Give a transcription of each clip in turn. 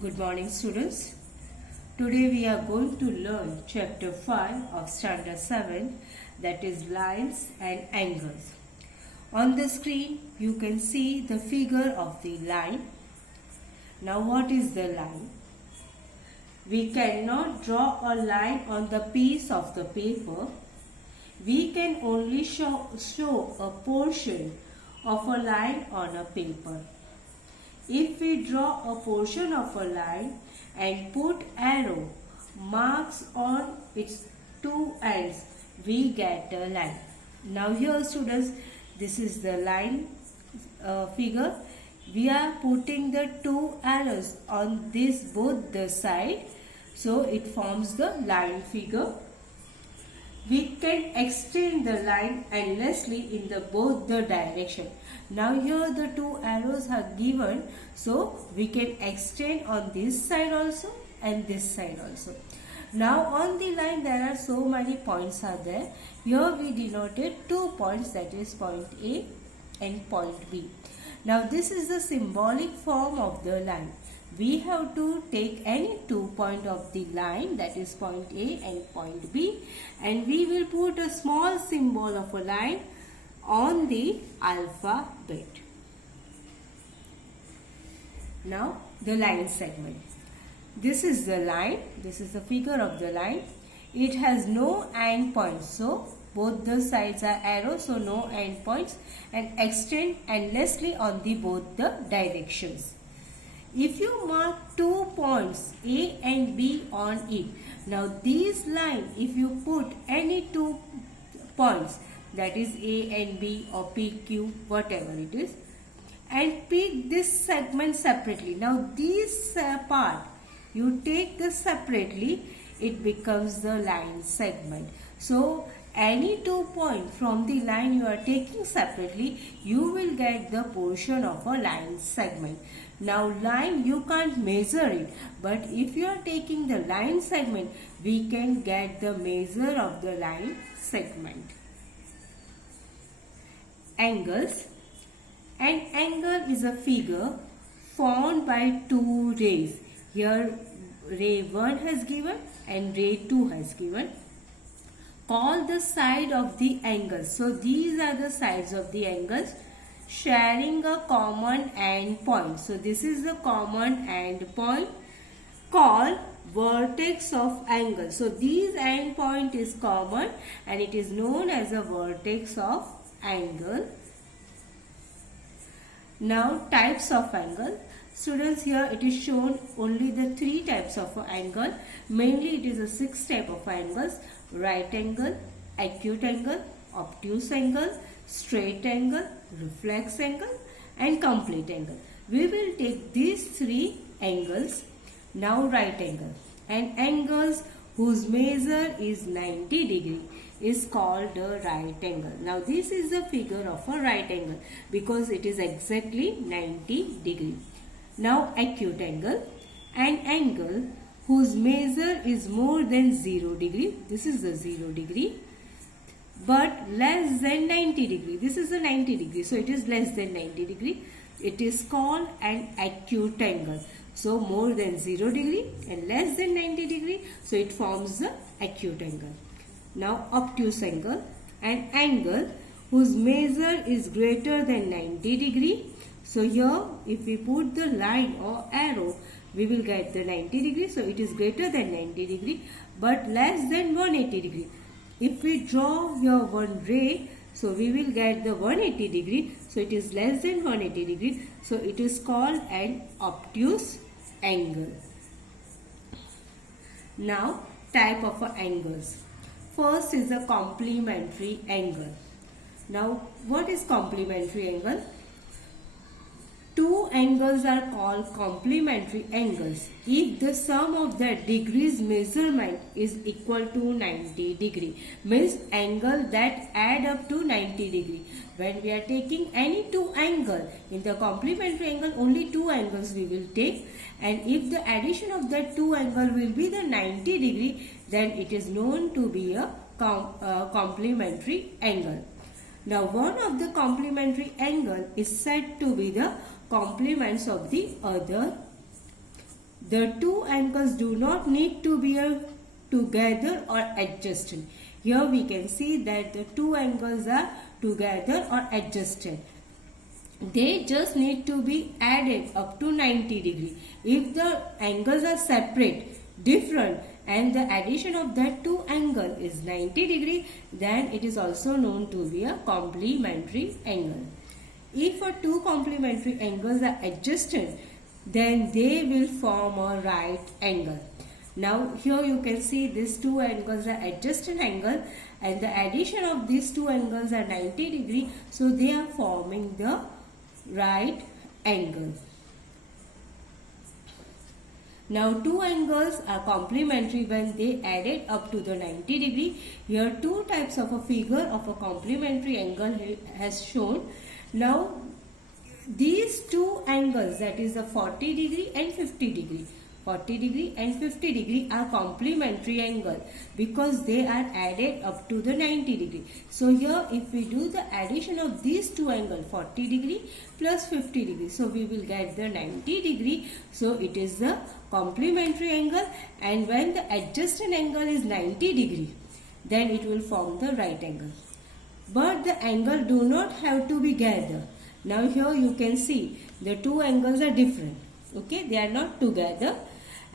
Good morning, students. Today we are going to learn chapter 5 of standard 7, that is lines and angles. On the screen you can see the figure of the line. Now what is the line? We cannot draw a line on the piece of the paper. We can only show a portion of a line on a paper. If we draw a portion of a line and put arrow marks on its two ends, we get a line. Now here students, this is the line figure. We are putting the two arrows on this both the side, so it forms the line figure. We can extend the line endlessly in the both the direction. Now here the two arrows are given, so we can extend on this side also and this side also. Now on the line there are so many points are there. Here we denoted 2 points, that is point A and point B. Now this is the symbolic form of the line. We have to take any 2 points of the line, that is point A and point B, and we will put a small symbol of a line on the alphabet. Now the line segment. This is the line, this is the figure of the line. It has no end points, so both the sides are arrows, so no end points, and extend endlessly on the both the directions. If you mark 2 points A and B on it, now these line, if you put any 2 points, that is A and B or PQ, whatever it is, and pick this segment separately. Now this part, you take this separately, it becomes the line segment. So any 2 points from the line you are taking separately, you will get the portion of a line segment. Now line you can't measure it, but if you are taking the line segment, we can get the measure of the line segment. Angles. An angle is a figure formed by two rays. Here ray 1 has given and ray 2 has given. Call the side of the angle. So these are the sides of the angles sharing a common end point. So this is the common end point called vertex of angle. So this end point is common and it is known as a vertex of angle. Now types of angle. Students, here it is shown only the 3 types of angle. Mainly it is a 6 type of angles: right angle, acute angle, obtuse angle, straight angle, reflex angle and complete angle. We will take these 3 angles. Now right angle. An angles whose measure is 90 degree is called a right angle. Now this is the figure of a right angle because it is exactly 90 degree. Now acute angle. An angle whose measure is more than 0 degree. This is the 0 degree. But less than 90 degree. This is the 90 degree. So it is less than 90 degree. It is called an acute angle. So more than 0 degree and less than 90 degree. So it forms the acute angle. Now obtuse angle. An angle whose measure is greater than 90 degree. So here if we put the line or arrow, we will get the 90 degree. So it is greater than 90 degree but less than 180 degree. If we draw here one ray, so we will get the 180 degree. So it is less than 180 degree. So it is called an obtuse angle. Now type of angles. First is the complementary angle. Now, what is complementary angle? Two angles are called complementary angles if the sum of their degrees measurement is equal to 90 degree. Means angle that add up to 90 degree. When we are taking any two angle, in the complementary angle only two angles we will take, and if the addition of that two angle will be the 90 degree, then it is known to be a complementary angle. Now, one of the complementary angle is said to be the complements of the other. The two angles do not need to be together or adjusted. Here we can see that the two angles are together or adjusted. They just need to be added up to 90 degree. If the angles are separate, different, and the addition of that two angle is 90 degree, then it is also known to be a complementary angle. If two complementary angles are adjusted, then they will form a right angle. Now here you can see these two angles are adjusted angle, and the addition of these two angles are 90 degree, so they are forming the right angle. Now two angles are complementary when they added up to the 90 degree. Here two types of a figure of a complementary angle has shown. Now these two angles, that is the 40 degree and 50 degree. 40 degree and 50 degree are complementary angle because they are added up to the 90 degree. So here if we do the addition of these two angles, 40 degree plus 50 degree, so we will get the 90 degree. So it is the complementary angle, and when the adjusted angle is 90 degree, then it will form the right angle. But the angle do not have to be together. Now here you can see the two angles are different. Okay, they are not together.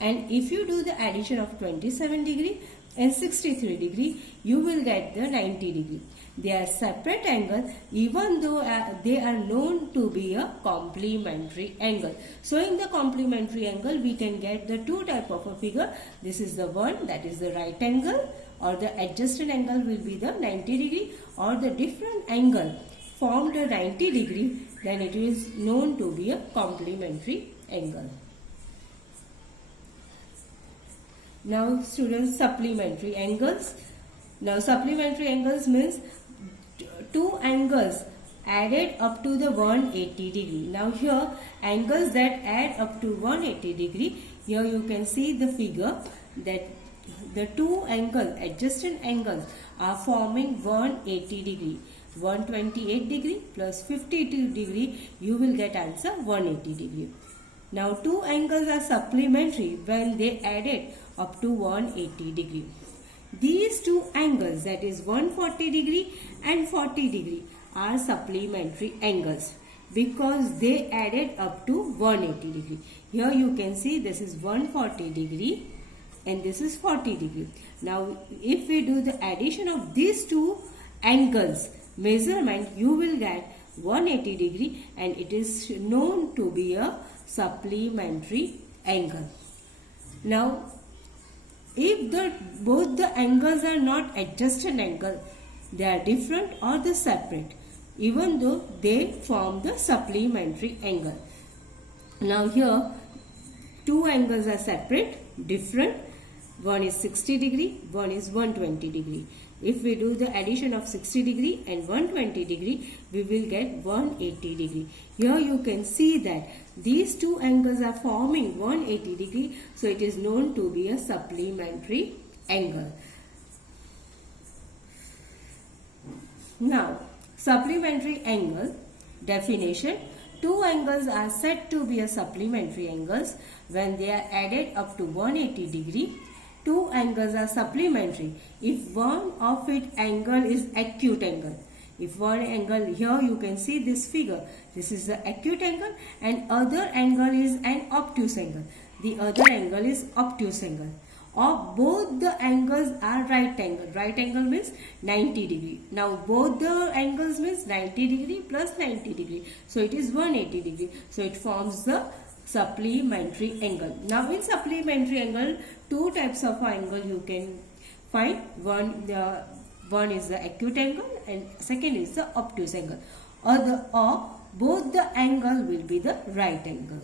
And if you do the addition of 27 degree and 63 degree, you will get the 90 degree. They are separate angle even though they are known to be a complementary angle. So in the complementary angle we can get the two type of a figure. This is the one, that is the right angle, or the adjusted angle will be the 90 degree, or the different angle formed a 90 degree, then it is known to be a complementary angle. Now students, supplementary angles. Now supplementary angles means two angles added up to the 180 degree. Now here angles that add up to 180 degree, here you can see the figure that the two angles, adjacent angles, are forming 180 degree. 128 degree plus 52 degree, you will get answer 180 degree. Now two angles are supplementary when they added up to 180 degree. These two angles, that is 140 degree and 40 degree, are supplementary angles because they added up to 180 degree. Here you can see this is 140 degree and this is 40 degree. Now if we do the addition of these two angles measurement, you will get 180 degree, and it is known to be a supplementary angle. Now if both the angles are not adjusted angle, they are different or the separate, even though they form the supplementary angle. Now here two angles are separate, different. One is 60 degree, one is 120 degree. If we do the addition of 60 degree and 120 degree, we will get 180 degree. Here you can see that these two angles are forming 180 degree, so it is known to be a supplementary angle. Now, supplementary angle definition. Two angles are said to be a supplementary angles when they are added up to 180 degree. Two angles are supplementary if one of its angle is acute angle. If one angle, here you can see this figure, this is the acute angle and other angle is an obtuse angle. The other angle is obtuse angle. Or both the angles are right angle. Right angle means 90 degree. Now both the angles means 90 degree plus 90 degree. So it is 180 degree. So it forms the supplementary angle. Now in supplementary angle, two types of angle you can find one is the acute angle and second is the obtuse angle, or both the angle will be the right angle.